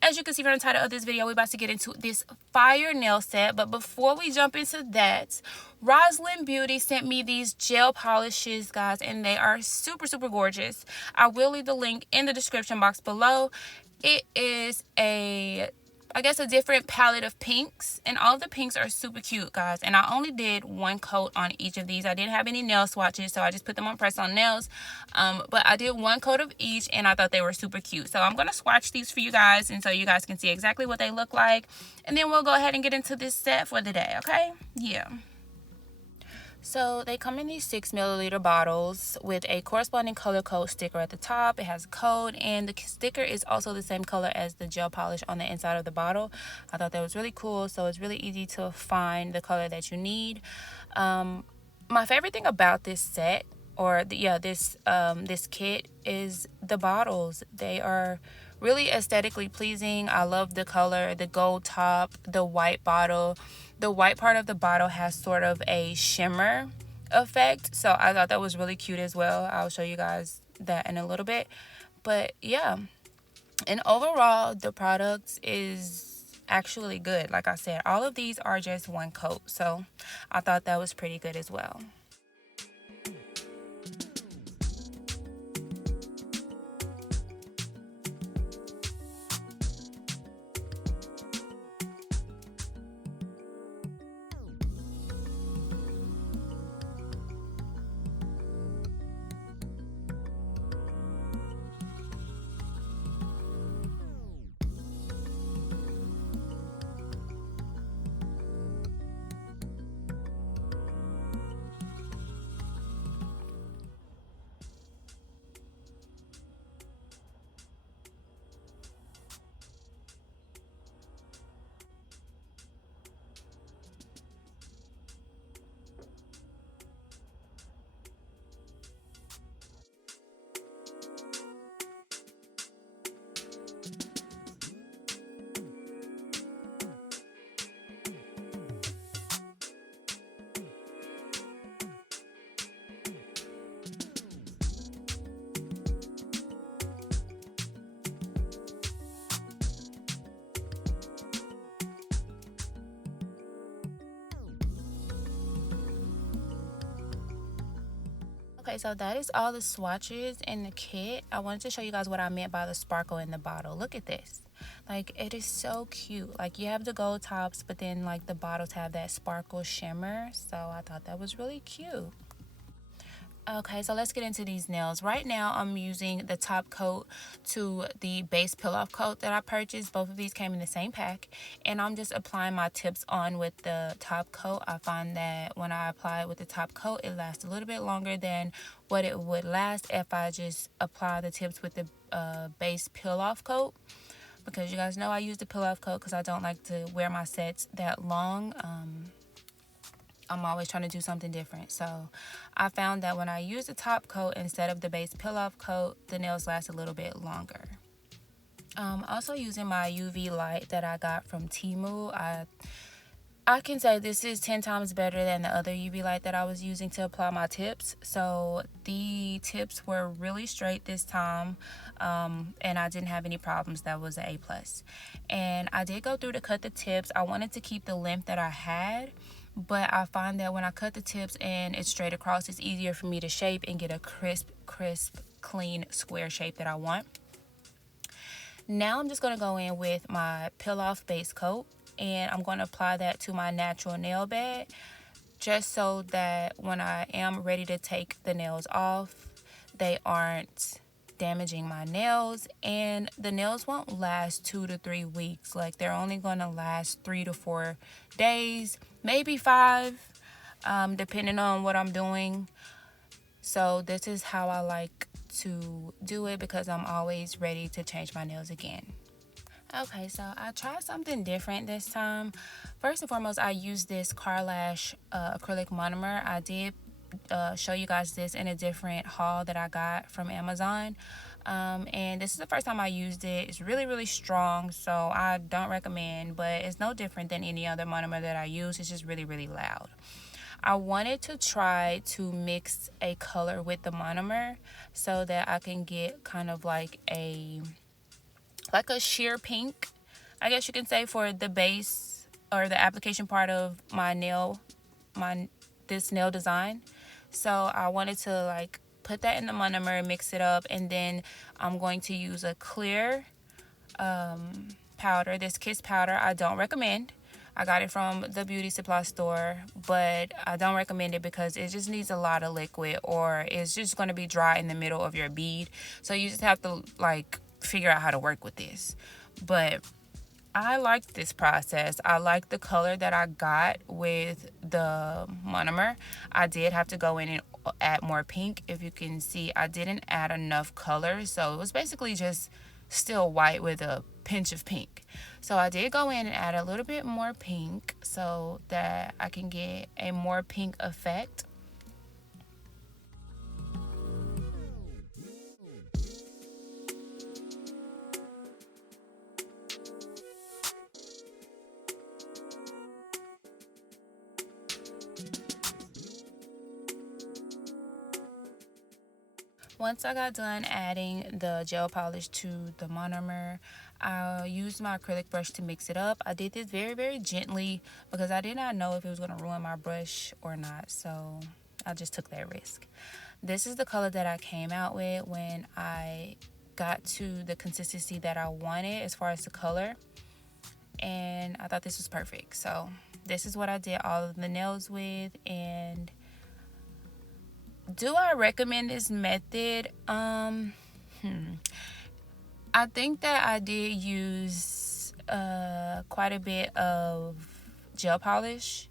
As you can see from the title of this video, we're about to get into this fire nail set. But before we jump into that, Rosalind Beauty sent me these gel polishes, guys, and they are super, super gorgeous. I will leave the link in the description box below. It is I guess a different palette of pinks, and all of the pinks are super cute, guys. And I only did one coat on each of these. I didn't have any nail swatches, so I just put them on press on nails. But I did one coat of each, and I thought they were super cute. So I'm gonna swatch these for you guys, and so you guys can see exactly what they look like, and then we'll go ahead and get into this set for the day. Okay? Yeah. So they come in these 6 milliliter bottles with a corresponding color code sticker at the top. It has a code, and the sticker is also the same color as the gel polish on the inside of the bottle. I thought that was really cool. So it's really easy to find the color that you need. My favorite thing about this set, or this kit, is the bottles. They are really aesthetically pleasing. I love the color, the gold top, the white bottle. The white part of the bottle has sort of a shimmer effect, so I thought that was really cute as well. I'll show you guys that in a little bit. But yeah, and overall the product is actually good. Like I said, all of these are just one coat, so I thought that was pretty good as well. Okay, so that is all the swatches in the kit. I wanted to show you guys what I meant by the sparkle in the bottle. Look at this. Like, it is so cute. Like, you have the gold tops, but then like the bottles have that sparkle shimmer. So I thought that was really cute. Okay, so let's get into these nails. Right now, I'm using the top coat to the base peel-off coat that I purchased. Both of these came in the same pack. And I'm just applying my tips on with the top coat. I find that when I apply it with the top coat, it lasts a little bit longer than what it would last if I just apply the tips with the base peel-off coat. Because you guys know I use the peel-off coat because I don't like to wear my sets that long. I'm always trying to do something different. So I found that when I use the top coat instead of the base peel-off coat, the nails last a little bit longer. Also using my UV light that I got from Temu. I can say this is 10 times better than the other UV light that I was using to apply my tips. So the tips were really straight this time, and I didn't have any problems. That was an A+. And I did go through to cut the tips. I wanted to keep the length that I had, but I find that when I cut the tips and it's straight across, it's easier for me to shape and get a crisp, clean, square shape that I want. Now I'm just going to go in with my peel-off base coat, and I'm going to apply that to my natural nail bed, just so that when I am ready to take the nails off, they aren't damaging my nails, and the nails won't last 2 to 3 weeks. Like, they're only going to last 3 to 4 days, maybe 5, depending on what I'm doing. So this is how I like to do it, because I'm always ready to change my nails again. Okay, so I tried something different this time. First and foremost, I used this Car Lash acrylic monomer. I did show you guys this in a different haul that I got from Amazon, and this is the first time I used it. It's really, really strong, so I don't recommend, but it's no different than any other monomer that I use. It's just really, really loud. I wanted to try to mix a color with the monomer so that I can get kind of like a like a sheer pink, I guess you can say, for the base or the application part of my this nail design. So I wanted to like put that in the monomer, mix it up, and then I'm going to use a clear powder, this kiss powder. I don't recommend. I got it from the beauty supply store, but I don't recommend it because it just needs a lot of liquid, or it's just going to be dry in the middle of your bead. So you just have to like figure out how to work with this. But I liked this process. I like the color that I got with the monomer. I did have to go in and add more pink. If you can see, I didn't add enough color, so it was basically just still white with a pinch of pink. So I did go in and add a little bit more pink so that I can get a more pink effect. Once I got done adding the gel polish to the monomer, I used my acrylic brush to mix it up. I did this very, very gently because I did not know if it was going to ruin my brush or not, so I just took that risk. This is the color that I came out with when I got to the consistency that I wanted as far as the color, and I thought this was perfect. So this is what I did all of the nails with. And do I recommend this method? I think that I did use quite a bit of gel polish.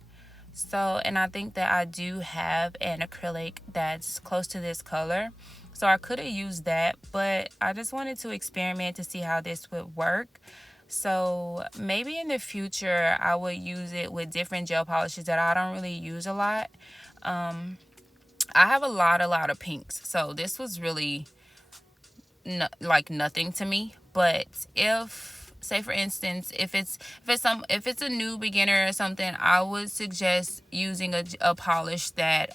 So, and I think that I do have an acrylic that's close to this color. So I could have used that, but I just wanted to experiment to see how this would work. So maybe in the future I would use it with different gel polishes that I don't really use a lot. I have a lot of pinks, so this was really like nothing to me. But if, say for instance, if it's a new beginner or something, I would suggest using a polish that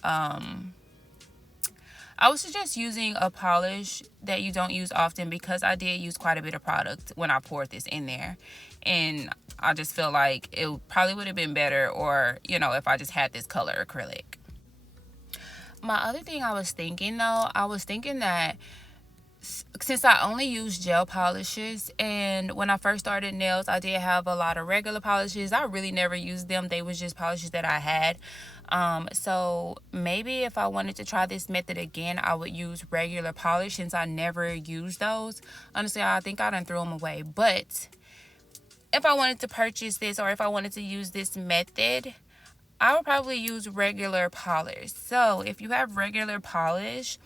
you don't use often, because I did use quite a bit of product when I poured this in there, and I just feel like it probably would have been better, or if I just had this color acrylic. My other thing I was thinking that since I only use gel polishes, and when I first started nails, I did have a lot of regular polishes. I really never used them. They was just polishes that I had. So maybe if I wanted to try this method again, I would use regular polish, since I never used those. Honestly, I think I done threw them away. But if I wanted to purchase this, or if I wanted to use this method, I would probably use regular polish. So if you have regular polish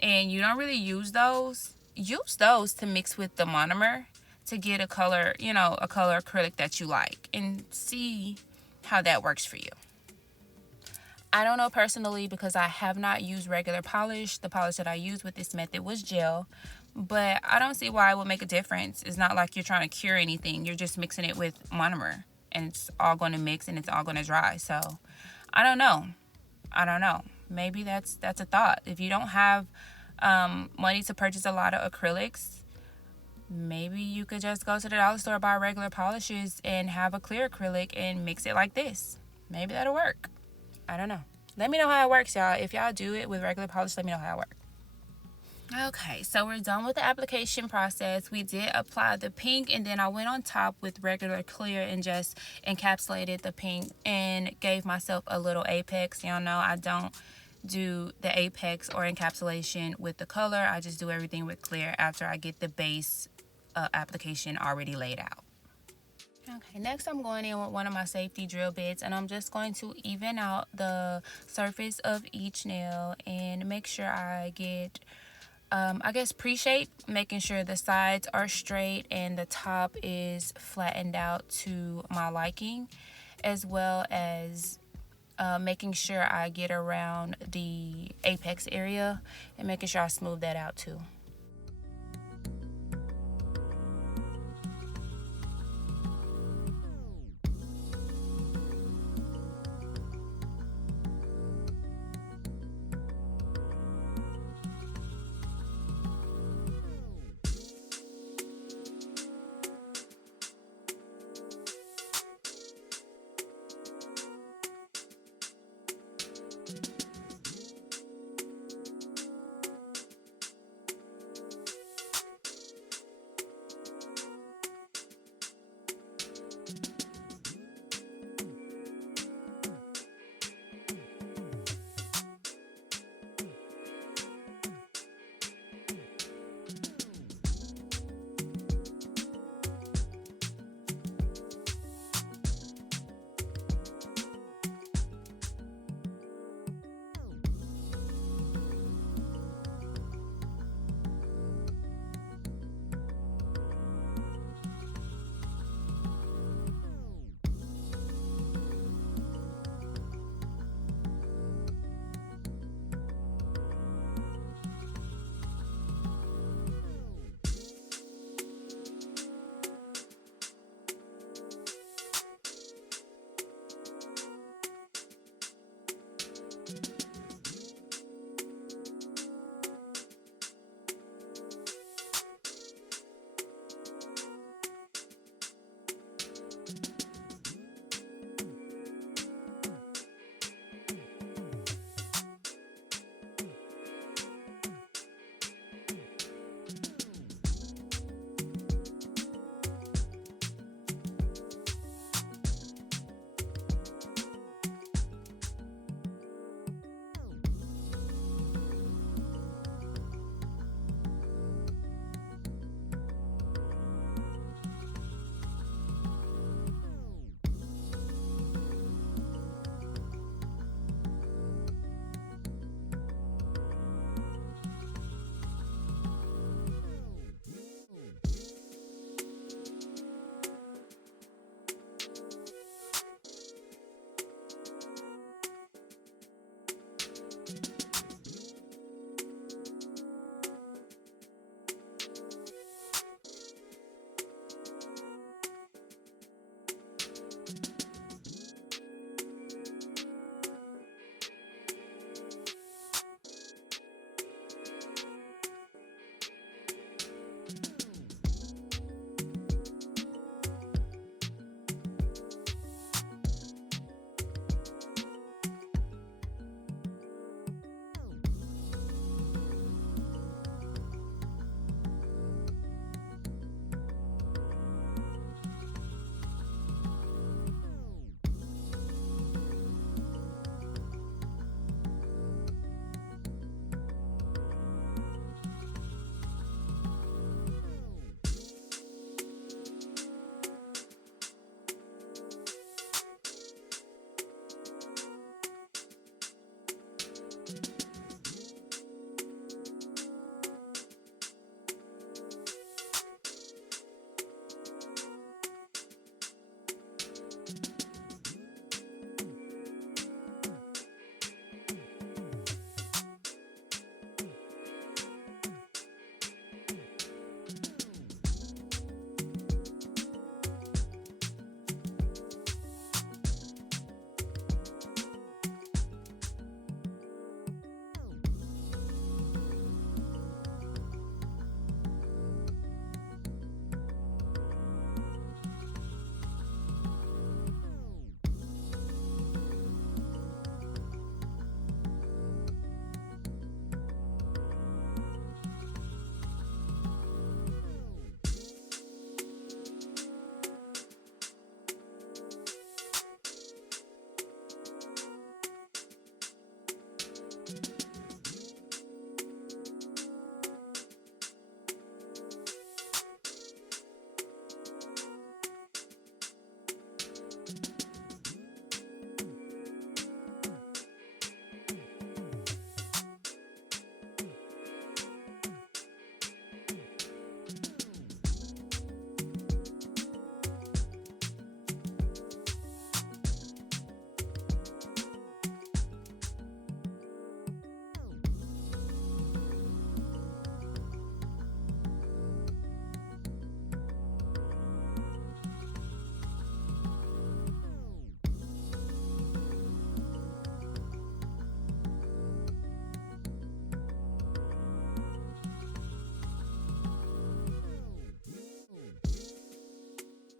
and you don't really use those to mix with the monomer to get a color, a color acrylic that you like, and see how that works for you. I don't know personally, because I have not used regular polish. The polish that I used with this method was gel, but I don't see why it would make a difference. It's not like you're trying to cure anything. You're just mixing it with monomer, and it's all going to mix and it's all going to dry. So I don't know. Maybe that's a thought. If you don't have money to purchase a lot of acrylics, maybe you could just go to the dollar store, buy regular polishes, and have a clear acrylic and mix it like this. Maybe that'll work. I don't know. Let me know how it works, y'all. If y'all do it with regular polish, let me know how it works. Okay, so we're done with the application process. We did apply the pink, and then I went on top with regular clear and just encapsulated the pink and gave myself a little apex. Y'all know I don't do the apex or encapsulation with the color. I just do everything with clear after I get the base application already laid out. Okay, next I'm going in with one of my safety drill bits, and I'm just going to even out the surface of each nail and make sure I get pre-shape, making sure the sides are straight and the top is flattened out to my liking, as well as making sure I get around the apex area and making sure I smooth that out too.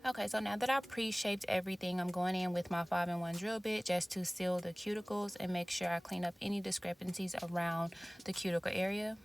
Okay, so now that I pre-shaped everything, I'm going in with my 5-in-1 drill bit just to seal the cuticles and make sure I clean up any discrepancies around the cuticle area.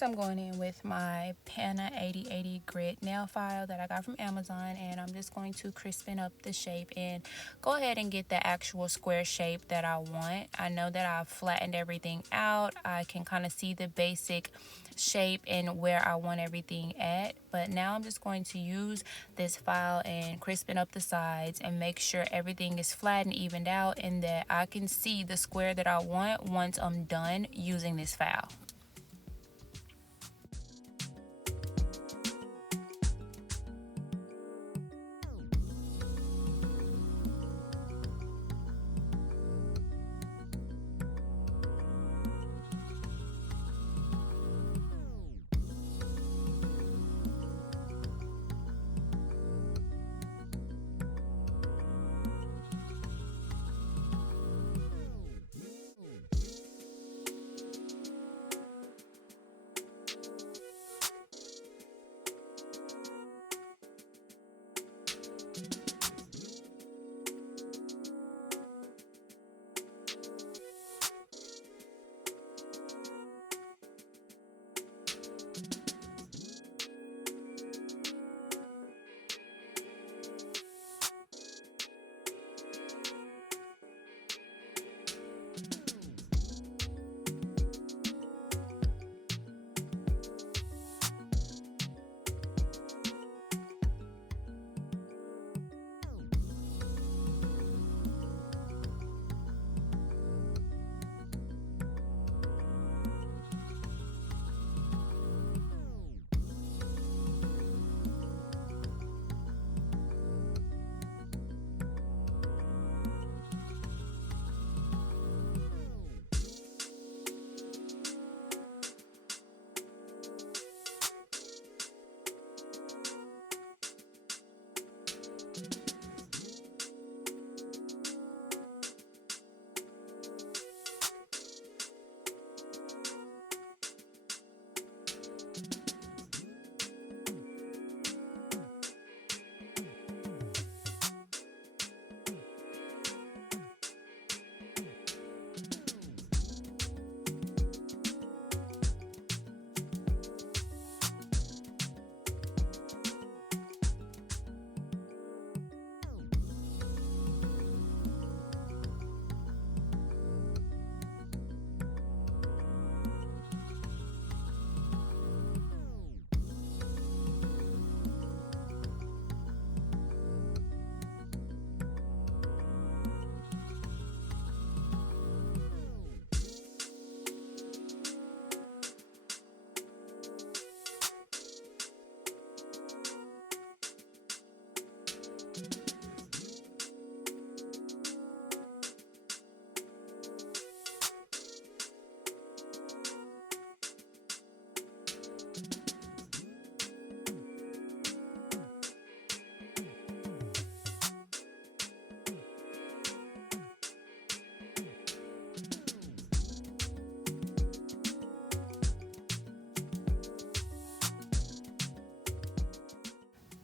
Next, I'm going in with my Panna 8080 grit nail file that I got from Amazon, and I'm just going to crispen up the shape and go ahead and get the actual square shape that I want. I know that I've flattened everything out. I can kind of see the basic shape and where I want everything at, but now I'm just going to use this file and crispen up the sides and make sure everything is flat and evened out and that I can see the square that I want once I'm done using this file.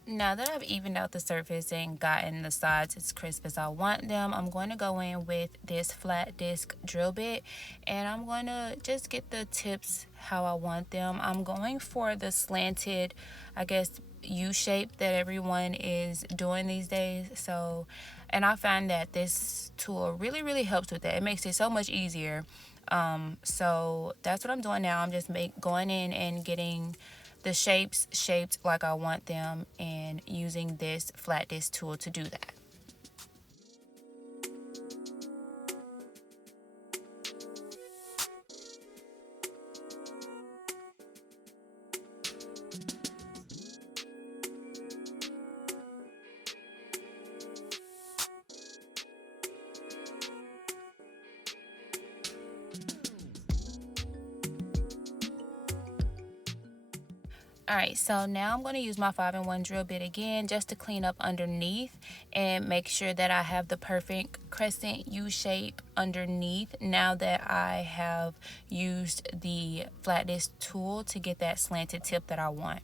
Now that I've evened out the surface and gotten the sides as crisp as I want them, I'm going to go in with this flat disc drill bit and I'm going to just get the tips how I want them. I'm going for the slanted, I guess, U shape that everyone is doing these days. So, and I find that this tool really helps with that. It makes it so much easier. So that's what I'm doing now. I'm just going in and getting the shapes shaped like I want them and using this flat disc tool to do that. Alright, so now I'm going to use my 5-in-1 drill bit again just to clean up underneath and make sure that I have the perfect crescent U shape underneath now that I have used the flat disc tool to get that slanted tip that I want.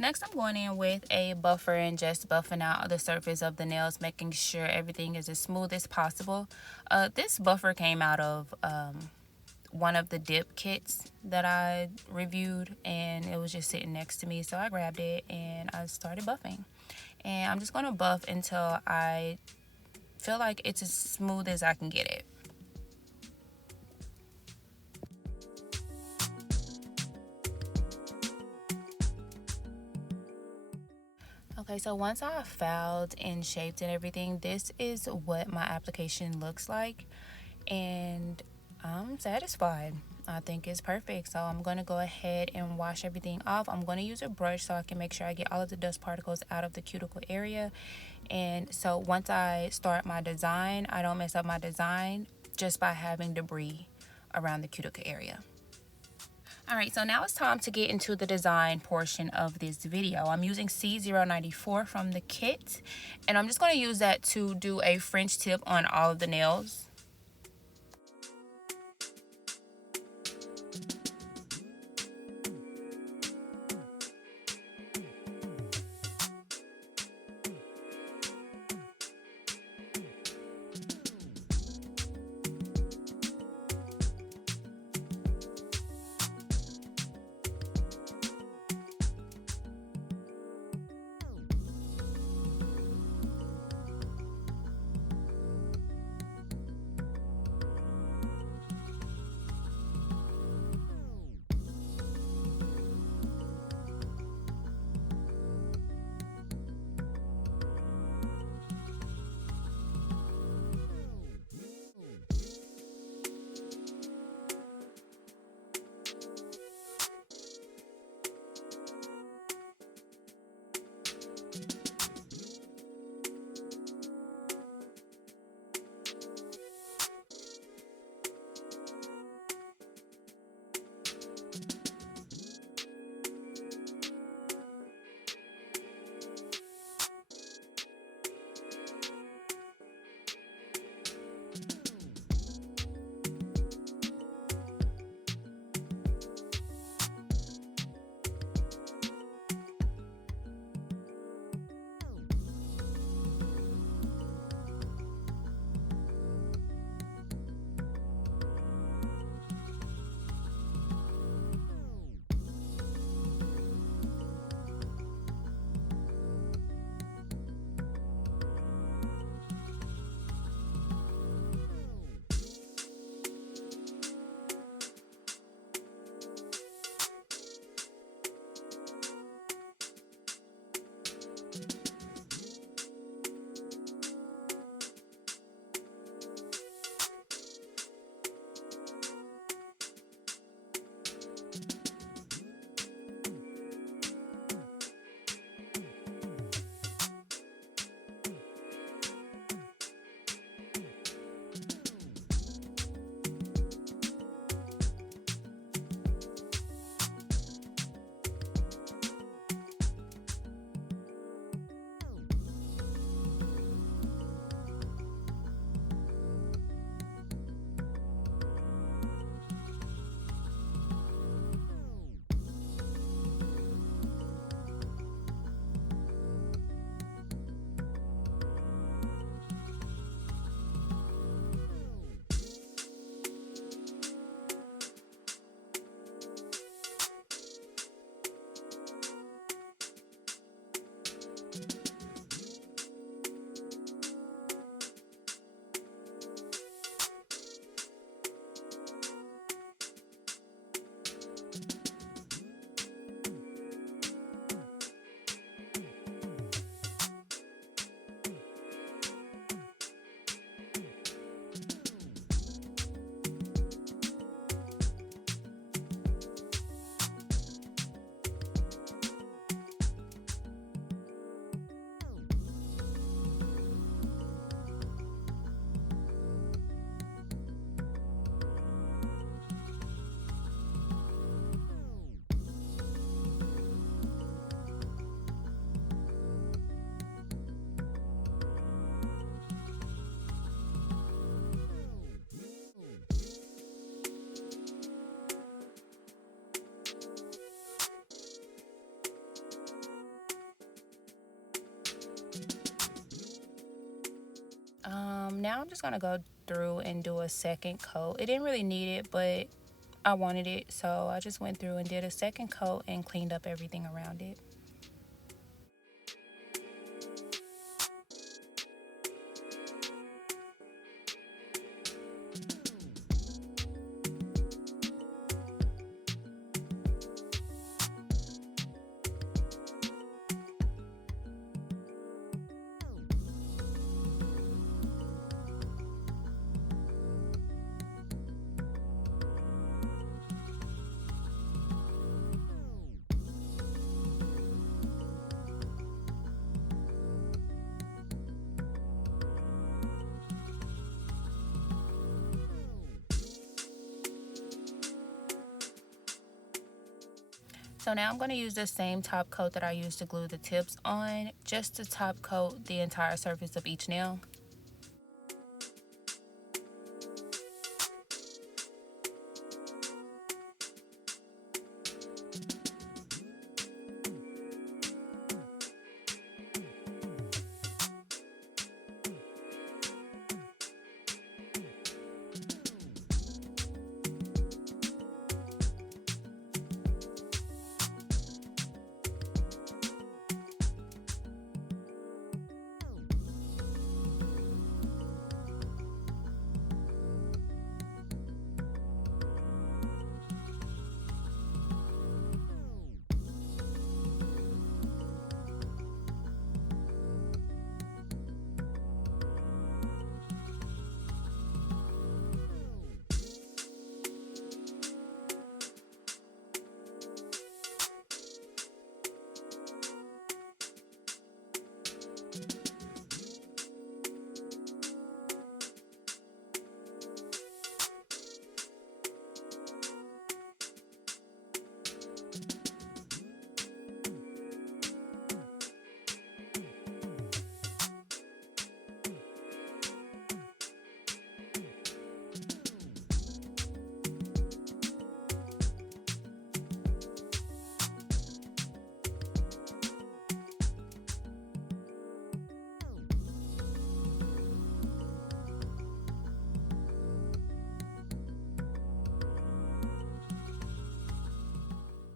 Next, I'm going in with a buffer and just buffing out the surface of the nails, making sure everything is as smooth as possible. This buffer came out of one of the dip kits that I reviewed, and it was just sitting next to me, so I grabbed it and I started buffing. And I'm just going to buff until I feel like it's as smooth as I can get it. Okay, so once I filed and shaped and everything, this is what my application looks like, and I'm satisfied. I think it's perfect. So I'm going to go ahead and wash everything off. I'm going to use a brush so I can make sure I get all of the dust particles out of the cuticle area. And so once I start my design, I don't mess up my design just by having debris around the cuticle area. Alright, so now it's time to get into the design portion of this video. I'm using C094 from the kit, and I'm just going to use that to do a French tip on all of the nails. now I'm just gonna go through and do a second coat. It didn't really need it, but I wanted it, so I just went through and did a second coat and cleaned up everything around it. So now I'm going to use the same top coat that I used to glue the tips on, just to top coat the entire surface of each nail.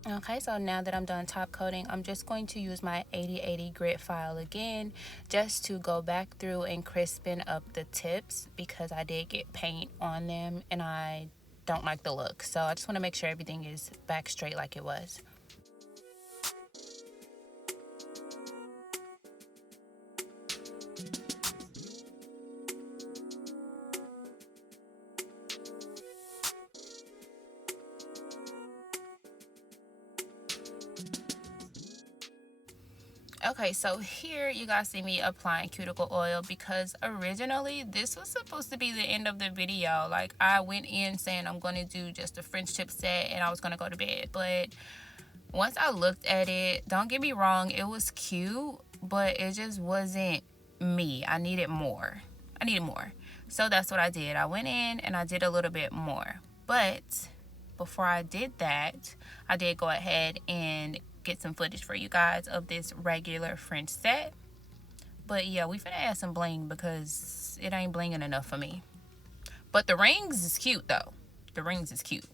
Okay, so now that I'm done top coating, I'm just going to use my 8080 grit file again, just to go back through and crispen up the tips, because I did get paint on them and I don't like the look. So I just want to make sure everything is back straight like it was. Okay, so here you guys see me applying cuticle oil, because originally this was supposed to be the end of the video. Like, I went in saying I'm going to do just a French tip set and I was going to go to bed. But once I looked at it, don't get me wrong, it was cute, but it just wasn't me. I needed more. So that's what I did. I went in and I did a little bit more. But before I did that, I did go ahead and get some footage for you guys of this regular French set. But yeah, we finna add some bling because it ain't blinging enough for me. But the rings is cute though. The rings is cute.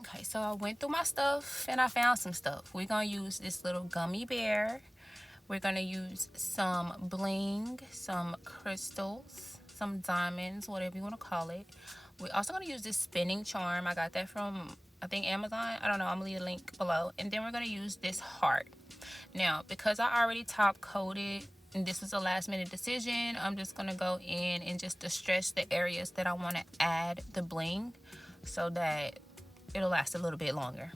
Okay, so I went through my stuff and I found some stuff. We're gonna use this little gummy bear. We're gonna use some bling, some crystals, some diamonds, whatever you wanna call it. We're also gonna use this spinning charm. I got that from, I think, Amazon. I don't know, I'm gonna leave a link below. And then we're gonna use this heart. Now, because I already top coated and this was a last minute decision, I'm just gonna go in and just distress the areas that I wanna add the bling so that it'll last a little bit longer.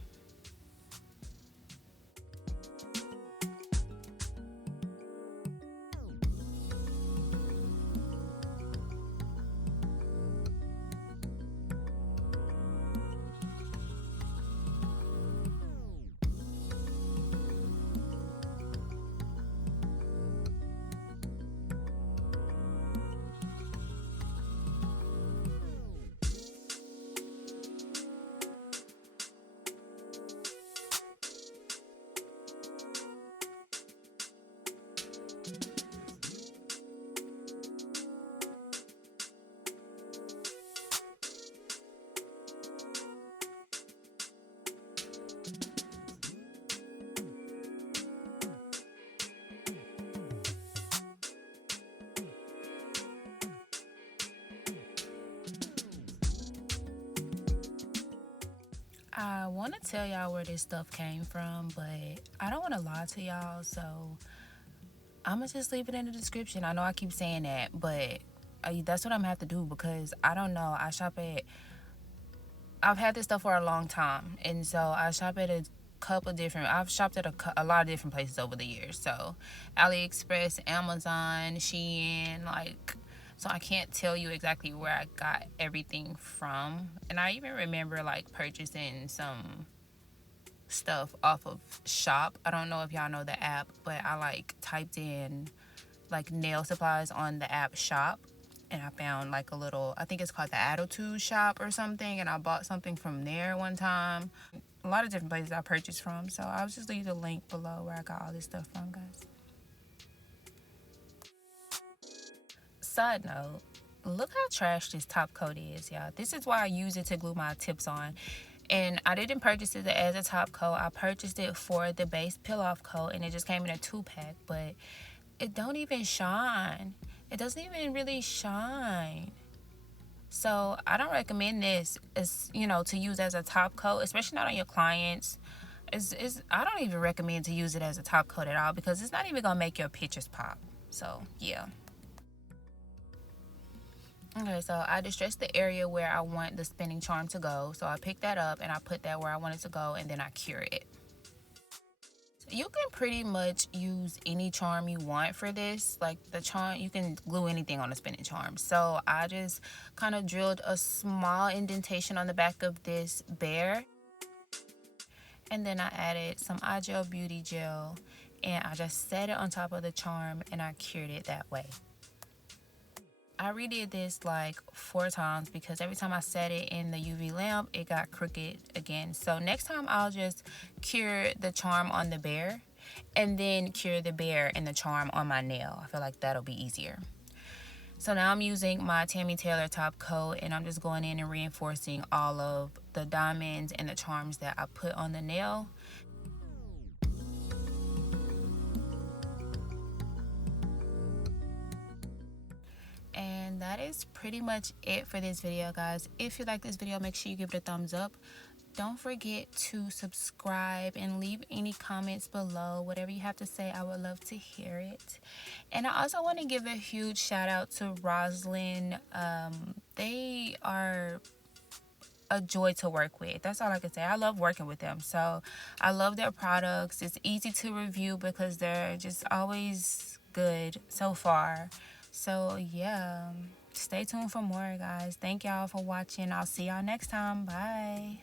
I want to tell y'all where this stuff came from, but I don't want to lie to y'all, so I'm going to just leave it in the description. I know I keep saying that, but that's what I'm going to have to do because I don't know. I've had this stuff for a long time, and so I shop at I've shopped at a lot of different places over the years. So AliExpress, Amazon, Shein, so I can't tell you exactly where I got everything from. And I even remember purchasing some stuff off of Shop. I don't know if y'all know the app, but I typed in nail supplies on the app Shop, and I found a little, I think it's called the Attitude Shop or something, and I bought something from there one time. A lot of different places I purchased from, so I'll just leave the link below where I got all this stuff from, guys. Side note, look how trash this top coat is, y'all. This is why I use it to glue my tips on. And I didn't purchase it as a top coat. I purchased it for the base peel-off coat, and it just came in a 2-pack, but it don't even shine. It doesn't even really shine. So I don't recommend this to use as a top coat, especially not on your clients. I don't even recommend to use it as a top coat at all because it's not even gonna make your pictures pop. So yeah. Okay, so I distressed the area where I want the spinning charm to go. So I picked that up and I put that where I want it to go, and then I cure it. So you can pretty much use any charm you want for this. The charm, you can glue anything on a spinning charm. So I just kind of drilled a small indentation on the back of this bear. And then I added some eye gel beauty gel, and I just set it on top of the charm and I cured it that way. I redid this 4 times because every time I set it in the UV lamp, it got crooked again. So next time I'll just cure the charm on the bear and then cure the bear and the charm on my nail. I feel like that'll be easier. So now I'm using my Tammy Taylor top coat, and I'm just going in and reinforcing all of the diamonds and the charms that I put on the nail. And that is pretty much it for this video, guys. If you like this video, make sure you give it a thumbs up. Don't forget to subscribe and leave any comments below. Whatever you have to say, I would love to hear it. And I also want to give a huge shout out to Rosalind. They are a joy to work with. That's all I can say. I love working with them. So I love their products. It's easy to review because they're just always good so far. So yeah, stay tuned for more, guys. Thank y'all for watching. I'll see y'all next time. Bye.